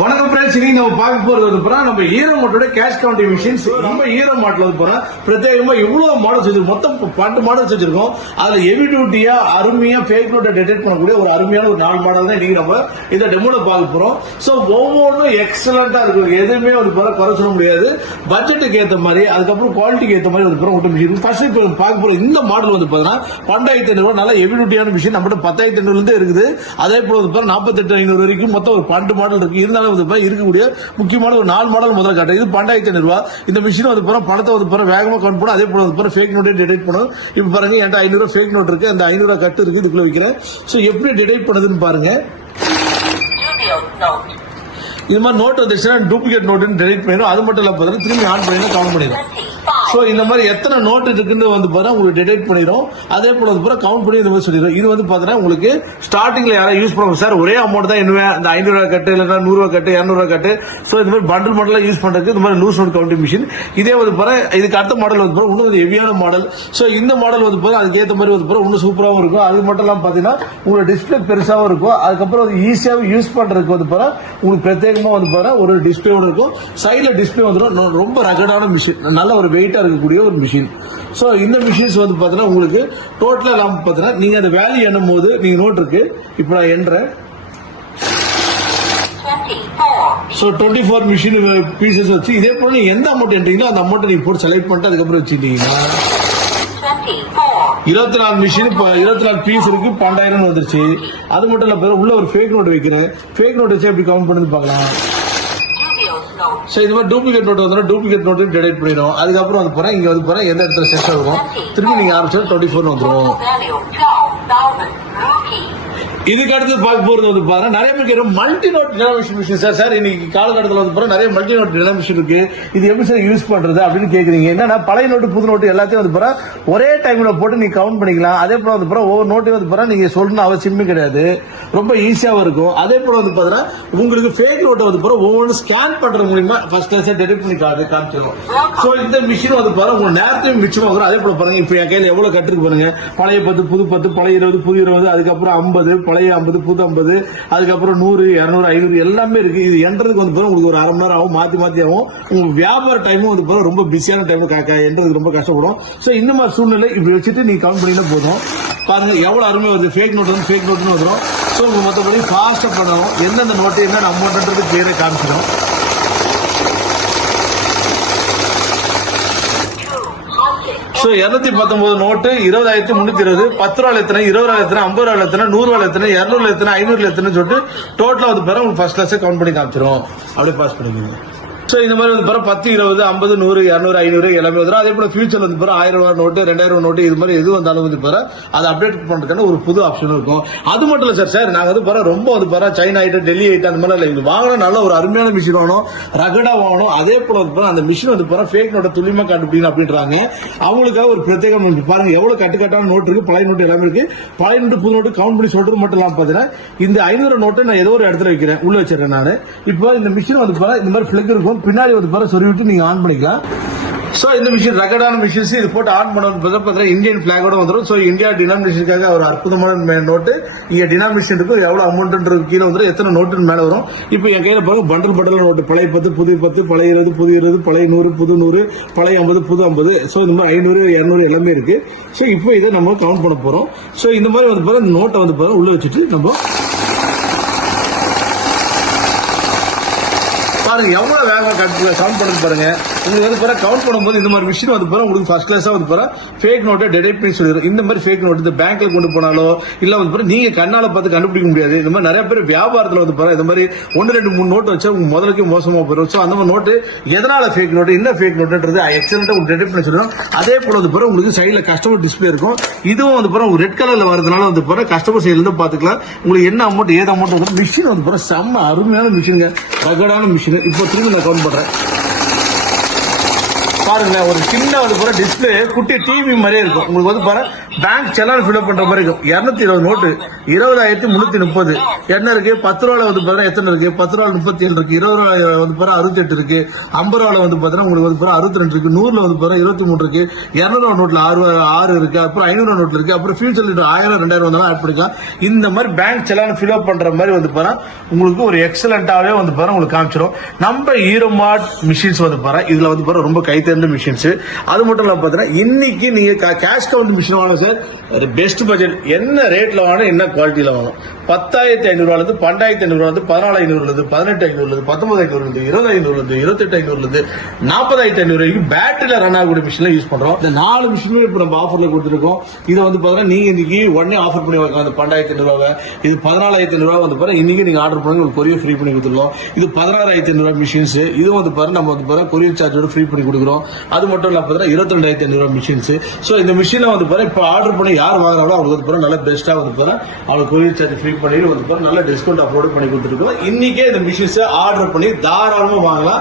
வணக்கம் ஃப்ரெண்ட்ஸ், இன்னைக்கு நம்ம பார்க்க போறது வந்து போறோம் நம்ம ஈரோ மாட்டோட கேஷ் கவுண்டிங் மிஷின்ஸ். நம்ம ஈரோ மாட்டில் வந்து போறோம் பிரத்யேகமா இவ்வளவு மாடல்ஸ் வச்சிருக்கோம். மொத்தம் 12 மாடல்ஸ் வச்சிருக்கோம். அதுல ஹெவி டியூட்டியா அருமையா ஃபேக் நோட்டை டிடெக்ட் பண்ணக்கூடிய ஒரு அருமையான ஒரு 4 மாடல் தான் இன்னைக்கு நம்ம இந்த டெமோல பார்க்க போறோம். சோ ஒவ்வொன்றும் எக்ஸலண்டா இருக்கும். எதுவுமே வந்து போற குறை சொல்ல முடியாது. பட்ஜெட்டுக்கு ஏற்ற மாதிரி அதுக்கப்புறம் குவாலிட்டிக்கு ஏற்ற மாதிரி வந்து போற ஒரு மிஷின். ஃபர்ஸ்ட் இப்போ பார்க்க போற இந்த மாடல் வந்து பாத்தீங்கன்னா 12,500 நல்ல ஹெவி டியூட்டியான மிஷின். நம்மகிட்ட 10,500 இருந்து இருக்குது. அதே போல வந்து 48,500 வரைக்கும் மொத்தம் ஒரு 12 மாடல் இருக்கு. இருந்தாலும் இருக்கக்கூடிய முக்கியமான ஒரு 4 மாடல் முதல்ல காட்டு. இது 12,500 ரூபாய். இந்த மிஷின் வந்து பணத்தை வந்து வேகமா கவுண்ட் பண்ணும். அதே போல ஃபேக் நோட்டை டிடெக்ட் பண்ணும். இப்ப பாருங்க, என்கிட்ட 500 ஃபேக் நோட் இருக்கு. அந்த 500 கட்டு இருக்கு. இதுக்குள்ள வைக்கிறேன். சோ எப்படி டிடெக்ட் பண்ணுதுன்னு பாருங்க. இது மாதிரி நோட் வந்துச்சுன்னா டூப்ளிகேட் நோட்டுன்னு டிடெக்ட் பண்ணிடும். அது மட்டும் இல்ல பாத்தீங்கன்னா திரும்பி ஆன் பண்ணி கவுண்ட் பண்ணிடும். சோ இந்த மாதிரி எத்தனை நோட் இருக்குன்னு வந்து பாத்தீங்கன்னா உங்களுக்கு டிடெக்ட் பண்ணிடும். அதே போல வந்து கவுண்ட் பண்ணி இந்த மாதிரி சொல்லிடும். இது வந்து பாத்தீங்கன்னா உங்களுக்கு ஸ்டார்டிங்ல யாராவது யூஸ் பண்ணுவோம் சார் ஒரே அமௌண்ட் தான் என்ன அந்த 500 ரூபாய் கட்டு இல்லைன்னா 100 ரூபாய் கட்டு 200 ரூபாய் கட்டு. சோ இந்த மாதிரி பண்டில் மாடலா யூஸ் பண்றதுக்கு இந்த மாதிரி லூஸ் நோட் கவுண்டிங் மிஷின். இதே வந்து இதுக்கு அடுத்த மாடல் வந்து இன்னும் ஹெவியான மாடல். சோ இந்த மாடல் வந்து அதுக்கு ஏற்ற மாதிரி வந்து இன்னும் சூப்பராகவும் இருக்கும். அது மட்டும் இல்லாம பாத்தீங்கன்னா உங்களோட டிஸ்பிளே பெருசாவும் இருக்கும். அதுக்கப்புறம் ஈஸியாவும் யூஸ் பண்றதுக்கு வந்து உங்களுக்கு பிரத்யேகமா வந்து ஒரு டிஸ்பிளே இருக்கும். சைட்ல டிஸ்பிளே வந்துடும். ரொம்ப ரகடான மிஷின், நல்ல ஒரு வெயிட்டா இருக்கக்கூடிய ஒரு மிஷின். சோ இந்த மிஷின்ஸ் வந்து பாத்தீங்கன்னா உங்களுக்கு டோட்டலா எல்லாம் பாத்தீங்கன்னா நீங்க அந்த வேல்யூ எண்ணும் போது நீங்க நோட் இருக்கு. இப்ப நான் எண்றேன். சோ 24 மிஷின் பீசஸ் வச்சு இதே போல நீங்க எந்த அமௌண்ட் எண்றீங்களோ அந்த அமௌண்ட் நீங்க போட்டு செலக்ட் பண்ணிட்டு அதுக்கப்புறம் வச்சுட்டீங்கன்னா 24 மிஷின் 24 பீஸ் இருக்கு. 12,000 வந்துருச்சு. அது மட்டும் இல்ல உள்ள ஒரு ஃபேக் நோட் வைக்கிறேன். ஃபேக் நோட் வச்சு எப்படி கவுண்ட் பண்ணி பார்க்கலாம். சோ இது மாதிரி டூப்ளிகேட் நோட் வந்து டூப்ளிகேட் நோட் டிடெக்ட் பண்ணிடும். அதுக்கப்புறம் வந்து போறேன் இங்க வந்து எந்த இடத்துல செட் ஆகும் திரும்பி நீங்க ஆரம்பிச்சா 24 வந்துடும். இதுக்கு அடுத்து பார்க்க போறது வந்து பாருங்க நிறைய பேருக்கு multi note denomination machine. Sir இன்னைக்கு காலகட்டத்தில் வந்து நிறைய மல்டி நோட் டினாமினேஷன் இருக்கு. இது எப்படி சார் யூஸ் பண்றது அப்படின்னு கேக்குறீங்க. என்னன்னா பழைய நோட்டு புது நோட்டு எல்லாத்தையும் வந்து ஒரே டைம்ல போட்டு நீங்க கவுண்ட் பண்ணிக்கலாம். அதே போல வந்து ஒவ்வொரு நோட்டையும் வந்து நீங்க சொல்லணும் அவசியமே கிடையாது. ரொம்ப ஈஸியாவும் இருக்கும். அதே போல வந்து பாத்தீங்கன்னா உங்களுக்கு ஃபேக் நோட்டை வந்து ஒவ்வொரு ஸ்கேன் பண்றது மூலமா ஃபர்ஸ்ட் கிளாஸ் டிடெக்ட் பண்ணி காமிச்சிடும். சோ இந்த மிஷின் வந்து உங்க நேரத்தையும் மிச்சமாகும். அதே போல பாருங்க இப்ப என் கையில எவ்வளவு கட்டுருக்கு பாருங்க. பழைய 10 புது 10 பழைய 20 புது 20 அதுக்கப்புறம் 50 பழைய 50 புது 50 அதுக்கப்புறம் 100 200 500 எல்லாமே இருக்கு. இது என்றதுக்கு வந்து உங்களுக்கு ஒரு 1/2 மணி நேரம் ஆகும். மாத்தி ஆகும். உங்க வியாபார டைமும் வந்து ரொம்ப பிஸியான டைம் என்றதுக்கு ரொம்ப கஷ்டப்படும். சோ இந்த மாதிரி சூழ்நிலை இப்படி வச்சுட்டு நீங்க கவுண்ட் பண்ணினா போதும். பாருங்க எவ்வளவு அருமை வருது. ஃபேக் நோட் வந்து ஃபேக் நோட்னு வந்துடும். சோ உங்க மொத்தப்படி ஃபாஸ்டா பண்ணணும். எந்தெந்த நோட்டு என்ன அமௌண்ட்ன்றது கிளியரா காமிச்சிடும். சோ 219 நோட்டு 20,320 10 ரூபாய் எத்தனை 20 ரூபாய் எத்தனை 50 ரூபாய் எத்தனை 100 ரூபாய் எத்தனை 200 எத்தனை 500 எத்தனை சொல்லிட்டு டோட்டலா வந்து உங்களுக்கு ஃபர்ஸ்ட் கிளாஸ் கவுண்ட் பண்ணி காமிச்சிரும். அப்படியே பாஸ் பண்ணிக்கோங்க. சோ இந்த மாதிரி வந்து 10 20 50 100 200 500 எல்லாமே வந்துடும். அதே போல ஃபியூச்சர்ல வந்து 1000 ரூபாய் நோட்டு 2000 ரூபாய் நோட்டு இது மாதிரி எது வந்தாலும் வந்து அதை அப்டேட் பண்றதுக்கான ஒரு புது ஆப்ஷன் இருக்கும். அது மட்டும் இல்ல சார் நாங்க வந்து ரொம்ப வந்து சைனா ஐட்டம் டெல்லி ஐட்டம் அந்த மாதிரி இது வாங்கினா நல்ல ஒரு அருமையான மிஷின் வாங்கணும், ரகடா வாங்கணும். அதே போல வந்து அந்த மிஷின் வந்து ஃபேக் நோட்டை துல்லியமா கண்டுபிடிக்கணும் அப்படின்றாங்க. அவங்களுக்காக ஒரு பிரத்யேகம் பாருங்க எவ்வளவு கட்டுக்கட்டான நோட் இருக்கு. பழைய நோட்டு எல்லாமே இருக்கு. பழைய நோட்டு புது நோட்டு கவுண்ட் பண்ணி சொல்றது மட்டும் இல்லாம பாத்தீங்கன்னா இந்த 500 நோட்டு நான் ஏதோ ஒரு இடத்துல வைக்கிறேன் உள்ள வச்சிருக்கேன் நான். இப்போ இந்த மிஷின் வந்து இந்த மாதிரி பிளக் இருக்கும். பின்னாடி வந்து விட்டு நீங்க ஆன் பண்ணிக்கலாம். சோ இந்த மிஷின் ரகடான மிஷின்ஸ் இது போட்டு ஆன் பண்ண இந்தியன் பிளாகோட வந்துடும். சோ இந்தியா டினாமினேஷனுக்காக ஒரு அற்புதமான நோட்டு. இங்க டினாமினேஷன் இருக்கும். எவ்வளவு அமௌண்ட் கீழே வந்துடும் எத்தனை நோட்டு மேல வரும். இப்போ என் கையில பாருங்க பண்டல் நோட்டு பழைய 10 புது 10 பழைய 20 புது 20 பழைய 100 புது 100 பழைய 50 புது 50. சோ இந்த மாதிரி 500 200 எல்லாமே இருக்கு. சோ இப்போ இதை நம்ம கவுண்ட் பண்ண போறோம். சோ இந்த மாதிரி வந்து நோட்டை வந்து உள்ள வச்சுட்டு நம்ம பாருங்க எவ்வளவு வேகமா கவுண்ட் பண்ணி பாருங்க. உங்களுக்கு வந்து கவுண்ட் பண்ணும்போது இந்த மாதிரி மிஷின் வந்து உங்களுக்கு ஃபர்ஸ்ட் கிளாஸா வந்து ஃபேக் நோட்டை டிடெக்ட் பண்ணி சொல்லிடும். இந்த மாதிரி ஃபேக் நோட் இந்த பேங்க்ல கொண்டு போனாலோ இல்ல வந்து நீங்க கண்ணால பார்த்து கண்டுபிடிக்க முடியாது. இந்த மாதிரி நிறைய பேர் வியாபாரத்துல வந்து இந்த மாதிரி 1 2 3 நோட்டு வச்சா உங்க முதலுக்கு மோசமா போயிடும். சோ அந்த மாதிரி நோட்டு எதனால ஃபேக் நோட்டு என்ன ஃபேக் நோட்டுன்றது எக்ஸலண்டா உங்களுக்கு டிடெக்ட் பண்ணி சொல்லிடும். அதே போல வந்து உங்களுக்கு சைடுல கஸ்டமர் டிஸ்பிளே இருக்கும். இதுவும் வந்து ரெட் கலர்ல வரதுனால வந்து கஸ்டமர் சைடுல இருந்து பாத்துக்கலாம் உங்களுக்கு என்ன அமௌண்ட் ஏது அமௌண்ட். மிஷின் வந்து செம்ம அருமையான மிஷினுங்க, ரகடான மிஷின். இப்போ திரும்ப நான் கவுண்ட் பண்றேன். பாருங்க ஒரு சின்ன வந்து பாருங்க டிஸ்பிளே குட்டி டிவி மாதிரியே இருக்கும். உங்களுக்கு வந்து பாருங்க பேங்க் செலான் ஃபில்அப் பண்ற மாதிரி இருக்கும். 220 நோட்டு 20,330 என்ன இருக்கு? 10 ரூபாய் வந்து பாருங்க எத்தனை இருக்கு? 10 ரூபாய் 37 இருக்கு, 20 ரூபாய் வந்து பாருங்க 68 இருக்கு, 50 ரூபாய் வந்து பாத்தீங்கன்னா உங்களுக்கு வந்து பாருங்க 62 இருக்கு, 100ல வந்து பாருங்க 23 இருக்கு, 200 நோட்ல 6 இருக்கு, அப்புறம் 500 நோட்ல இருக்கு, அப்புறம் ஃபியூச்சர் 1000 2000 வந்தாலும் ஆட் பண்ணிக்கலாம். இந்த மாதிரி பேங்க் செலான் ஃபில்அப் பண்ற மாதிரி வந்து பாருங்க உங்களுக்கு ஒரு எக்ஸலண்டாவே வந்து பாருங்க உங்களுக்கு காமிச்சிடும். நம்ம ஈரோமார்ட் மிஷின்ஸ் வந்து பாருங்க இதுல வந்து பாருங்க ரொம்ப கை தேர்ந்த மிஷின்ஸ். அது மட்டும் இல்லாம பாத்தீங்கன்னா இன்னைக்கு நீங்க கேஷ் கவுண்ட் மிஷின் வாங்க சார், பெஸ்ட் பட்ஜெட் என்ன ரேட்ல வாங்கணும், என்ன குவாலிட்டியில வாங்கணும். 10,500 ரூபாயிலிருந்து 12,500 ரூபாய் 14,500 18,500 19,500 20,500 28,500 40,500 வரைக்கும் பேட்டரியில ரன் ஆகக்கூடிய மிஷின்ல யூஸ் பண்றோம். இந்த 4 மிஷினும் இப்ப நம்ம ஆஃபர்ல கொடுத்துருக்கோம். இதை வந்து பாத்தீங்கன்னா நீங்க இன்னைக்கு உடனே ஆஃபர் பண்ணி வைக்கலாம். அந்த 12,500 ரூபாய் இது 14,500 ரூபாய் வந்து பாருங்க இன்னைக்கு நீங்க ஆர்டர் பண்ணி உங்களுக்கு கொரியர் ஃப்ரீ பண்ணி கொடுத்துருக்கோம். இது 16,500 ரூபாய் மிஷின்ஸ். இது வந்து பாருங்க நம்ம வந்து பாருங்க கொரியர் சார்ஜோட ஃப்ரீ பண்ணி கொடுக்குறோம். அது மட்டும் இல்லாம பாத்தீங்கன்னா 22,500 ரூபாய் மிஷின்ஸ். சோ இந்த மிஷினை வந்து பாருங்க இப்ப ஆர்டர் பண்ணி யார் வாங்குறாங்களோ அவங்களுக்கு வந்து பாருங்க நல்ல பெஸ்டா வந்து பாருங்க அவங்களுக்கு கொரியர் சார்ஜ் ஃப்ரீ பண்ணி வந்து பாருங்க நல்ல டிஸ்கவுண்ட் அப்லோட் பண்ணி கொடுத்துருக்கோம். இன்னைக்கே இந்த மிஷின்ஸ் ஆர்டர் பண்ணி தாராளமா வாங்கலாம்.